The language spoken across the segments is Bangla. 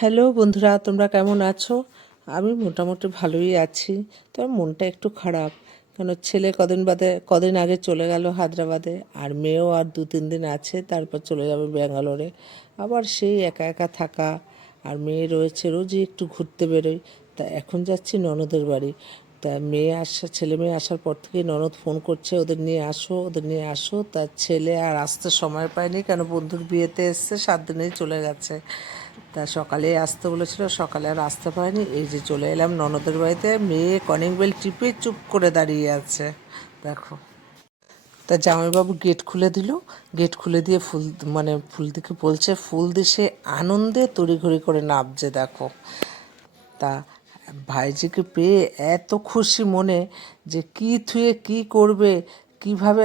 হ্যালো বন্ধুরা, তোমরা কেমন আছো? আমি মোটামুটি ভালোই আছি। তবে মনটা একটু খারাপ, কেন ছেলে কদিন আগে চলে গেল হায়দ্রাবাদে, আর মেয়েও আর 2-3 দিন আছে, তারপর চলে যাবে ব্যাঙ্গালোরে। আবার সেই একা একা থাকা, আর মেয়ে রয়েছে, রোজই একটু ঘুরতে বেরোই। তা এখন যাচ্ছি ননদের বাড়ি। তা ছেলে মেয়ে আসার পর থেকেই ননদ ফোন করছে, ওদের নিয়ে আসো, ওদের নিয়ে আসো। তার ছেলে আর আসতে সময় পায়নি, কেন বন্ধুর বিয়েতে এসছে, 7 দিনেই চলে গেছে। তা সকালে আসতে বলেছিল, সকালে আর আসতে পারেনি। এই যে চলে এলাম ননদের বাড়িতে। মেয়ে কলিং বেল টিপে চুপ করে দাঁড়িয়ে আছে, দেখো। তা জামাইবাবু গেট খুলে দিল। গেট খুলে দিয়ে ফুল দিকে বলছে, ফুল দিয়ে সে আনন্দে তড়িঘড়ি করে নামছে, দেখো। তা ভাইজিকে পেয়ে এত খুশি মনে, যে কি থুয়ে কি করবে, কিভাবে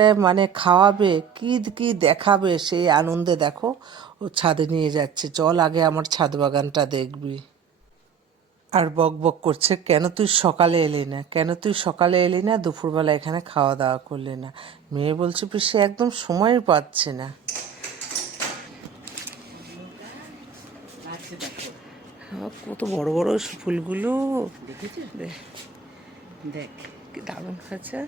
খাওয়াবে, কি কি দেখাবে, সেই আনন্দে দেখো ও ছাদে নিয়ে যাচ্ছে, চল আগে আমার ছাদ বাগানটা দেখবি। আর বক বক করছে, কেন তুই সকালে এলি না, কেন তুই সকালে এলি না, দুপুরবেলা এখানে খাওয়া দাওয়া করলি না। মেয়ে বলছে, পিসি একদম সময় পাচ্ছে না। কত বড় বড় ফুলগুলো, দেখেছো? দেখ কি দারুণ খাচ্ছে।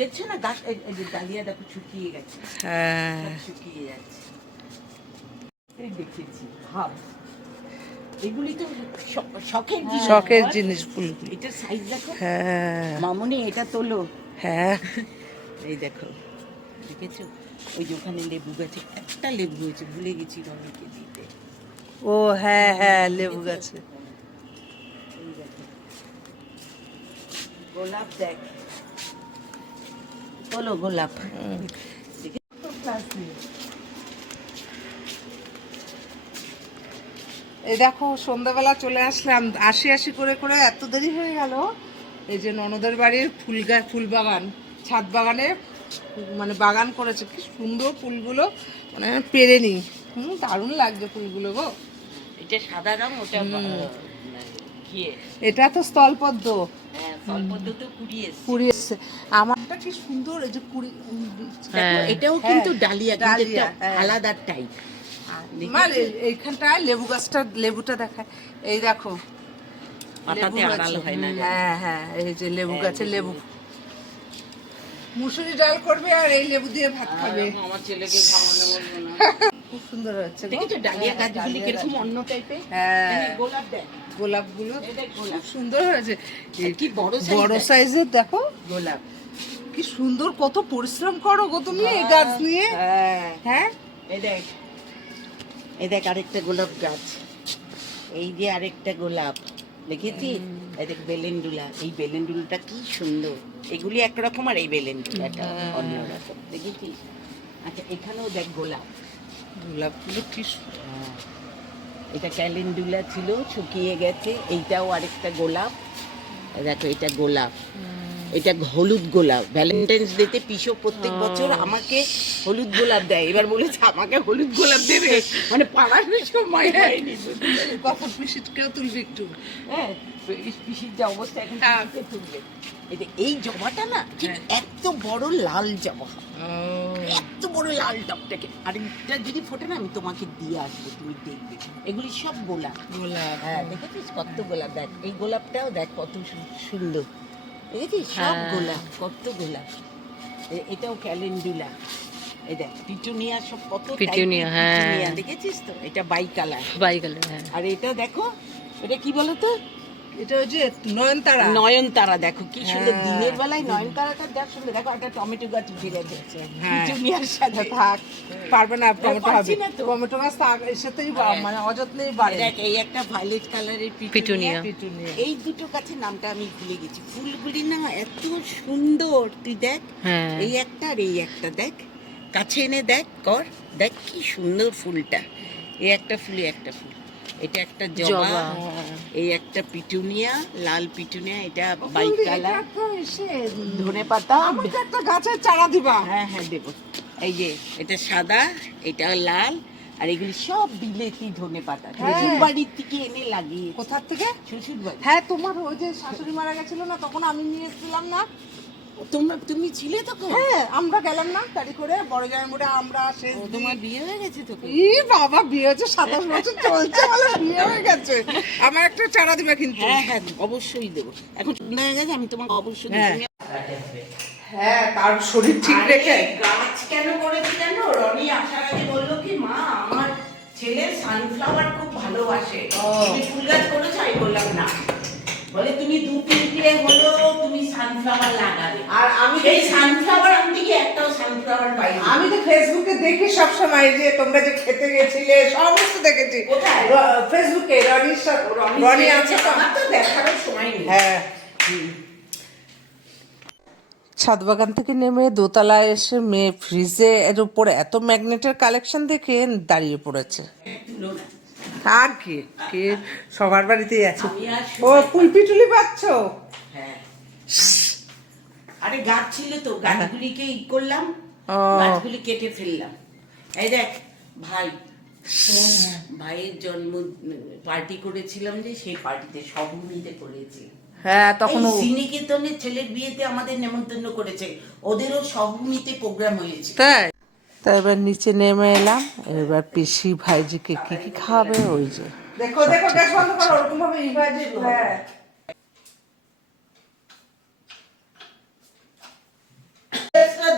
দেখছো না গাছ, এই যে ডালিয়া দেখো শুকিয়ে গেছে, হ্যাঁ, সব শুকিয়ে যাচ্ছে। এই দেখেছি, ভাব এগুলি তো শখের জিনিস। শখের জিনিস ফুলগুলো। এটার সাইজ দেখো। হ্যাঁ মামুনি এটা তোলো। হ্যাঁ, এই দেখো, দেখেছো? ওই যে ওখানে লেবু গাছে একটা লেবু হয়েছে, ভুলে গেছি রনিকে দিতে। ও হ্যাঁ হ্যাঁ, লেবু গাছে। এই দেখো, গোলাপ দেখ, তোলো গোলাপ। দেখেছো ক্লাস নিয়ে? এই দেখো, সন্ধ্যাবেলা চলে আসলাম, আসি আসি করে করে এত দেরি হয়ে গেল। এই যে ননদের বাড়ির ফুল বাগান, ছাদ বাগানে বাগান করেছে, কি সুন্দর ফুলগুলো, পেরে নি। দারুণ লাগছে ফুলগুলো গো। এটা সাদা রং, ওটা ঘিয়ে। এটা তো স্থলপদ্ম, হ্যাঁ, ফলপদ্ম তো কুড়ি এসছে। আমারটা কি সুন্দর, এই যে কুড়ি। দেখো, এটাও হ্যাঁ, কিন্তু ডালিয়া, কিন্তু ডালিয়া, একটা হ্যাঁ। আলাদা টাইপ। এইখানটায় লেবু গাছটা, লেবুটা দেখায়, এই দেখো। পাতাতে লেবু আড়াল গাছে, হয় না। হ্যাঁ হ্যাঁ, এই যে লেবু হ্যাঁ, গাছে লেবু। মুসুরি ডাল করবে আর এই লেবু দিয়ে ভাত খাবে। আমার ছেলেকে খাওয়ানো বলবো না। খুব সুন্দর হচ্ছে গো। দেখেছো ডালিয়া হ্যাঁ, গাছগুলি ডালিয়া কিরকম গাছ। অন্য টাইপের? হ্যাঁ, গোলাপ দেখ, গোলাপগুলো এই দেখ খুব গোলাপ, সুন্দর হয়েছে। কি বড় বড় সাইজ সাইজের, দেখো গোলাপ। কি সুন্দর। কত পরিশ্রম করো গো তুমি এই গাছ নিয়ে। হ্যাঁ, হ্যাঁ, এই দেখ, এই দেখ আরেকটা গোলাপ গাছ, এই যে আরেকটা গোলাপ, দেখেছিস? এই দেখ বেলেন্ডুলা, এই বেলেন্ডুলাটা কি সুন্দর। এগুলি একরকম আর এই বেলেন্ডুলাটা অন্যরকম, দেখেছিস? আচ্ছা, এখানেও দেখ গোলাপ। গোলাপগুলো কি সুন্দর। এটা ক্যালেন্ডুলা ছিল, শুকিয়ে গেছে। এইটাও আরেকটা গোলাপ, এই দেখো এটা গোলাপ, এটা হলুদ গোলাপ। ভ্যালেন্টাইন্স ডেতে পিসো প্রত্যেক বছর আমাকে হলুদ গোলাপ দেয়, এবার বলেছে আমাকে হলুদ গোলাপ দেবে, মানে পাড়ার সময় হয়নি। কখন পিসিটকেও তুলবি একটু। হ্যাঁ, পিসির যা অবস্থা এখন পিসিকে তুলবে। এই জবাটা না ঠিক এত বড় লাল জবা, এত বড় লাল টকটাকে। আর এটা যদি ফোটে না, আমি তোমাকে দিয়ে আসবো, তুমি দেখবে। এগুলি সব গোলাপ। গোলাপ, হ্যাঁ, দেখেছিস কত গোলাপ? দেখ এই গোলাপটাও দেখ কত সুন্দর, দেখেছিস? সব গোলাপ, কত গোলাপ। এটাও ক্যালেন্ডুলা, এই দেখ পিটুনিয়া, সব কত পিটুনিয়া, type এর হ্যাঁ। পিটুনিয়া, দেখেছিস তো? এটা বাই কালার। হ্যাঁ। আর এটা দেখো, এটা কি বলতো? এটা ওই যে নয়নতারা। নয়নতারা, দেখো কি সুন্দর। হ্যাঁ। দিনের বেলায় নয়নতারাটা দেখ সুন্দর। দেখো একটা টমেটো গাছ উঠে গেছে হ্যাঁ। পিটুনিয়ার সাথে। থাক, পারবে না, টমেটো পারছি হবে না তো। টমেটো গাছ তো এর সাথেই হ্যাঁ। অযত্নেই বাড়ে। দেখ এই একটা ভায়োলেট কালারের পিটুনিয়া। পিটুনিয়া। এই দুটো গাছের নামটা আমি ভুলে গেছি। ফুলগুলি না এত সুন্দর, তুই দেখ। হ্যাঁ। এই একটা আর এই একটা দেখ, কাছে এনে দেখ, কর, দেখ কি সুন্দর ফুলটা। এই একটা ফুল, এই একটা ফুল, এটা একটা জবা, জবা। এই একটা পিটুনিয়া, লাল পিটুনিয়া, এটা বৌদি, বাই এটা কালার। তো এসে, ধনে পাতা। আমাকে একটা গাছের চারা দিবা। হ্যাঁ হ্যাঁ, দেবো। এই যে এটা সাদা, এটা লাল, আর এগুলি সব বিলেতি ধনে পাতা। হ্যাঁ। শ্বশুর বাড়ির থেকে এনে লাগিয়ে। কোথার থেকে? শ্বশুর বাড়ি। হ্যাঁ, তোমার ওই যে শাশুড়ি মারা গেছিল না, তখন আমি নিয়ে এসেছিলাম না। তুমি ছিলে তখন? হ্যাঁ, আমরা গেলাম না গাড়ি করে, বড় জামাইবাবুরা আমরা শেষ দিন। তোমার বিয়ে হয়ে গেছে তো? ই বাবা, বিয়ে হচ্ছে 27 বছর চলছে, বলে বিয়ে হয়ে গেছে। আমার একটা চারা দিবে কিন্তু। হ্যাঁ হ্যাঁ, অবশ্যই দেবো। এখন সন্ধ্যা হয়ে গেছে, আমি তোমাকে অবশ্যই দেবো। হ্যাঁ। তুমি- হ্যাঁ, তার শরীর ঠিক রেখে। আরে, গাছ কেন করেছি জানো? রনি আসার আগে বললো কি, মা আমার ছেলে সানফ্লাওয়ার খুব ভালোবাসে, তুমি ফুল গাছ করেছো? আমি বললাম না। বলে তুমি 2-3 হলো তুমি সানফ্লাওয়ার লাগাবে। আর আমি সেই সানফ্লাওয়ার আনতে গিয়ে একটাও সানফ্লাওয়ার পাইনি। আমি তো ফেসবুকে দেখি সব সময় যে তোমরা যে খেতে গেছিলে, সমস্ত দেখেছি। কোথায়? ফেসবুকে। রনি আছে তো? আমার তো দেখারও সময় নেই। হ্যাঁ। ছাদ বাগান থেকে নেমে দোতলায় এসে মেয়ে ফ্রিজে এর উপরে এত ম্যাগনেটের কালেকশন দেখে দাঁড়িয়ে পড়েছে। তুলো না। আর কি কে সবার বাড়িতেই আছে। আমি আর ও কুলপি টুলি পাচ্ছ? হ্যাঁ। আরে গাছ ছিল তো, গাছগুলিকে ই করলাম, ও। গাছগুলি কেটে ফেললাম। এই দেখ ভাই, ভাইয়ের জন্ম পার্টি করেছিলাম, যে সেই পার্টিতে সবমিতে করেছি। হ্যাঁ, তখন এই শ্রীনিকেতনের ছেলের বিয়েতে আমাদের নেমন্তন্ন করেছে, ওদেরও সবমিতে প্রোগ্রাম হয়েছে। তাই তাই এবার নিচে নেমে এলাম। এবার পিসি ভাইজিকে কি কি খাওয়াবে ওই যে। দেখো দেখো, গ্যাস বন্ধ করো, ওরকম ভাবে ইভাজি। হ্যাঁ,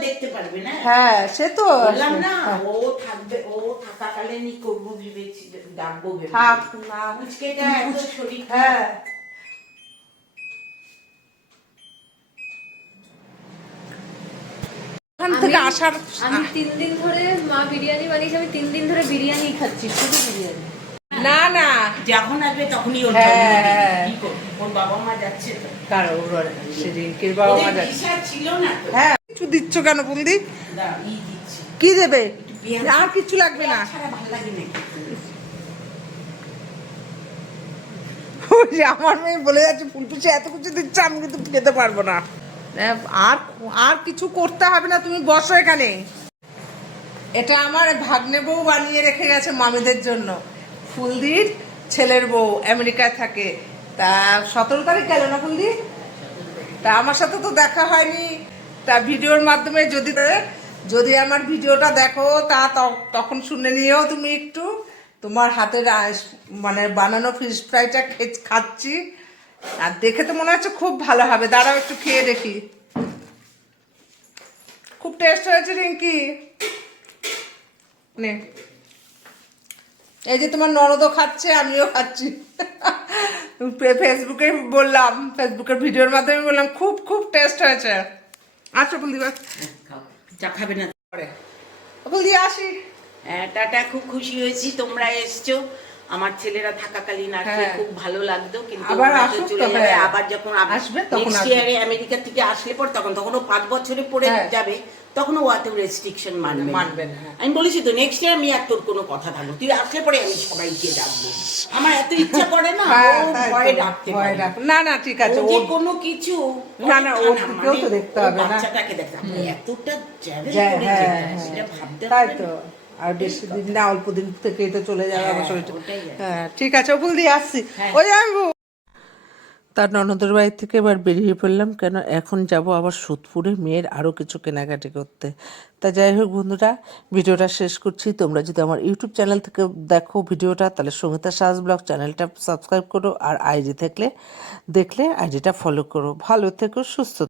দেখতে পারবে না? হ্যাঁ, সে তো বললাম না, ও থাকবে, ও থাকাকালীনই করবো ভেবেছি, ডাকবো ভেবেছি। থাক না। মুচকেটা এত শরীর হ্যাঁ, ওখান থেকে আসার আমি 3 দিন ধরে মা বিরিয়ানি বানিয়েছে, আমি 3 দিন ধরে বিরিয়ানি খাচ্ছি, শুধু বিরিয়ানি। না না, যখন আসবে তখনই ওর হ্যাঁ, জন্মদিন। হ্যাঁ। কি করবো? ওর বাবা মা যাচ্ছে তো। কারো সেদিনকে বাবা মা ওদের যাচ্ছে। ভিসা ছিল না তো। হ্যাঁ, কিছু দিচ্ছ কেন বলদি? দাঁড়া, ই দিচ্ছি। কি দেবে? পেঁয়াজ। আর কিছু লাগবে না। পেঁয়াজ ছাড়া ভালো লাগে না খেতে। ওই যে আমার মেয়ে বলে যাচ্ছে ফুলপিছে এত কিছু দিচ্ছে, আমি কিন্তু খেতে পারবো না। আর আর কিছু করতে হবে না, তুমি বসো এখানে। এটা আমার ভাগ্নে বউ বানিয়ে রেখে গেছে মামিদের জন্য। ফুলদির ছেলের বউ আমেরিকায় থাকে, তা 17 তারিখ গেল না ফুলদি? তা আমার সাথে তো দেখা হয়নি, তা ভিডিওর মাধ্যমে যদি যদি আমার ভিডিওটা দেখো, তা তখন শুনে নিও তুমি একটু। তোমার হাতের মানে বানানো ফিশ ফ্রাইটা খাচ্ছি, আর দেখে তো মনে হচ্ছে খুব ভালো হবে। দাঁড়াও একটু খেয়ে দেখি। খুব টেস্ট হয়েছে রিঙ্কি। নে, এই যে তোমার ননদও খাচ্ছে, আমিও খাচ্ছি। ফেসবুকে বললাম, ফেসবুকের ভিডিওর মাধ্যমে বললাম খুব খুব টেস্ট হয়েছে। আচ্ছা বলদি, খাও। চা খাবে না? বলদি আসি। হ্যাঁ, টাটা। খুব খুশি হয়েছি তোমরা এসছো। আমার ছেলেরা থাকাকালীন আসলে হ্যাঁ। খুব ভালো লাগতো, কিন্তু আবার ওরা তো আসুক চলে তো, যাবে। হ্যাঁ। আবার যখন আসবে তখন নেক্সট আসবে। ইয়ারে আমেরিকা থেকে আসলে পর, তখন ও 5 বছরে পড়ে হ্যাঁ। যাবে, তখন ও এত রেস্ট্রিকশন মানবে না, হ্যাঁ। আমি বলেছি তো, নেক্সট ইয়ার আমি আর তোর কোনো কথা থাকবো, তুই আসলে পরে আমি সবাইকে ডাকবো। আমার এত ইচ্ছা করে না, হ্যাঁ, ও তাই তো, ভয়ে ডাকতে ভয় পারে। ডাক- না না, ঠিক আছে। ও যে ও কোনো কিছু না, না, ওর করে দিকেও তো দেখতে হবে, না? বাচ্চাটাকে দেখতে হবে। এতটা ট্রাভেল হ্যাঁ, করে হ্যাঁ, যেটা, হ্যাঁ। সেটা ভাবতে তাই হবে তো। না। আর বেশি দিন না, অল্প দিন থেকেই তো চলে যাবে আমার হ্যাঁ, শরীরটা। ওটাই আর কি। হ্যাঁ, ঠিক আছে, ওগুল দিয়ে আসছি। হ্যাঁ। ওই আসবো। তার ননদের বাড়ি থেকে এবার বেরিয়ে পড়লাম, কেন এখন যাব আবার সোদপুরে মেয়ের আরও কিছু কেনাকাটি করতে। তা যাই হোক বন্ধুরা, ভিডিওটা শেষ করছি। তোমরা যদি আমার ইউটিউব চ্যানেল থেকে দেখো ভিডিওটা, তাহলে সঙ্গীতা সাজ ব্লগ চ্যানেলটা সাবস্ক্রাইব করো, আর আইডি দেখলে আইডিটা ফলো করো। ভালো থেকো, সুস্থ